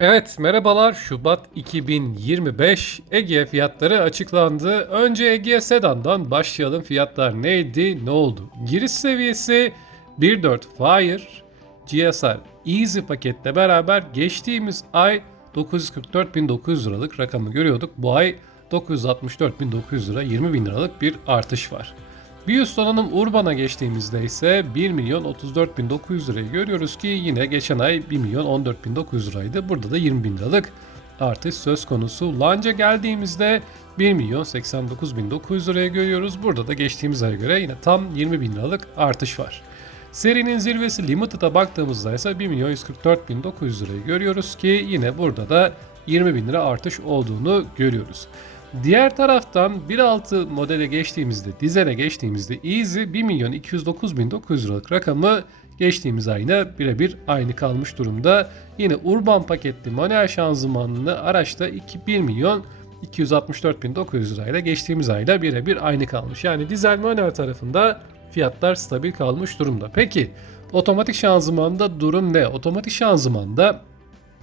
Evet merhabalar Şubat 2025 Egea fiyatları açıklandı. Önce Egea Sedan'dan başlayalım. Fiyatlar neydi ne oldu? Giriş seviyesi 1.4 Fire GSR Easy paketle beraber geçtiğimiz ay 944.900 liralık rakamı görüyorduk. Bu ay 964.900 lira 20.000 liralık bir artış var. Bir üst donanım Urban'a geçtiğimizde ise 1 milyon 34 bin 900 lirayı görüyoruz ki yine geçen ay 1 milyon 14 bin 900 liraydı. Burada da 20 bin liralık artış söz konusu. Lanca geldiğimizde 1 milyon 89 bin 900 liraya görüyoruz. Burada da geçtiğimiz aya göre yine tam 20 bin liralık artış var. Serinin zirvesi Limited'a baktığımızda ise 1 milyon 144 bin 900 lirayı görüyoruz ki yine burada da 20 bin lira artış olduğunu görüyoruz. Diğer taraftan 1.6 modele geçtiğimizde, dizele geçtiğimizde Easy 1 milyon 209 bin 900 liralık rakamı geçtiğimiz ayına birebir aynı kalmış durumda. Yine Urban paketli manuel şanzımanlı araçta 2, 1 milyon 264 bin 900 lirayla geçtiğimiz ayla birebir aynı kalmış. Yani dizel manuel tarafında fiyatlar stabil kalmış durumda. Peki otomatik şanzımanda durum ne? Otomatik şanzımanda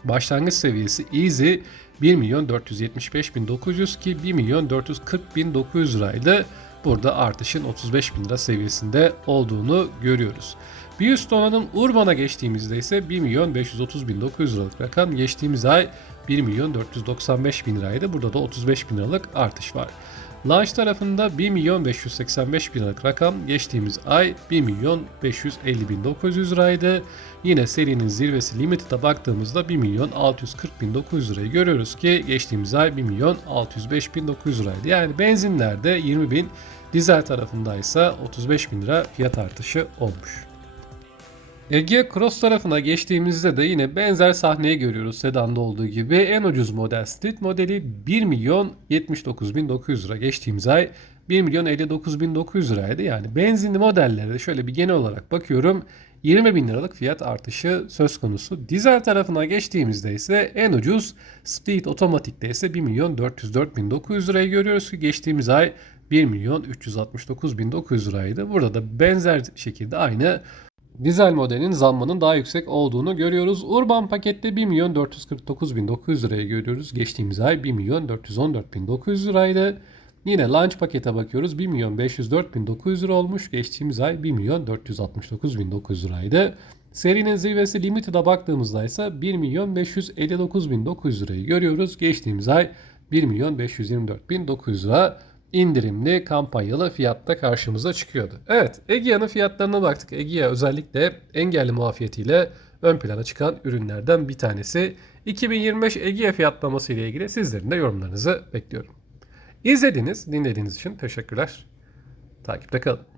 Başlangıç seviyesi Easy 1 milyon 475 bin 900 ki 1 milyon 440 bin 900 liraydı. Burada artışın 35 bin lira seviyesinde olduğunu görüyoruz. Bir üst donanım Urban'a geçtiğimizde ise 1 milyon 530 bin 900 liralık rakam geçtiğimiz ay 1 milyon 495 bin liraydı. Burada da 35 bin liralık artış var. Launch tarafında 1 milyon 585 bin liralık rakam geçtiğimiz ay 1 milyon 550 bin 900 liraydı. Yine serinin zirvesi Limited'a baktığımızda 1 milyon 640 bin 900 lirayı görüyoruz ki geçtiğimiz ay 1 milyon 605 bin 900 liraydı. Yani benzinlerde 20 bin, dizel tarafında ise 35 bin lira fiyat artışı olmuş. Ege Cross tarafına geçtiğimizde de yine benzer sahneyi görüyoruz sedanda olduğu gibi. En ucuz model Street modeli 1 milyon 79 bin 900 lira geçtiğimiz ay 1 milyon 59 bin 900 liraydı. Yani benzinli modellerde şöyle bir genel olarak bakıyorum 20 bin liralık fiyat artışı söz konusu. Dizel tarafına geçtiğimizde ise en ucuz Speed Otomatik'te ise 1 milyon 404 bin 900 lirayı görüyoruz ki geçtiğimiz ay 1 milyon 369 bin 900 liraydı. Burada da benzer şekilde aynı Dizel modelin zammının daha yüksek olduğunu görüyoruz. Urban pakette 1 milyon 449 bin 900 liraya görüyoruz. Geçtiğimiz ay 1 milyon 414 bin 900 liraydı. Yine launch pakete bakıyoruz. 1 milyon 504 bin 900 lira olmuş. Geçtiğimiz ay 1 milyon 469 bin 900 liraydı. Serinin zirvesi Limited'a baktığımızda ise 1 milyon 559 bin 900 lirayı görüyoruz. Geçtiğimiz ay 1 milyon 524 bin 900 lira indirimli kampanyalı fiyatta karşımıza çıkıyordu. Evet Egea'nın fiyatlarına baktık. Egea özellikle engelli muafiyetiyle ön plana çıkan ürünlerden bir tanesi. 2025 Egea fiyatlaması ile ilgili sizlerin de yorumlarınızı bekliyorum. İzlediğiniz, dinlediğiniz için teşekkürler. Takipte kalın.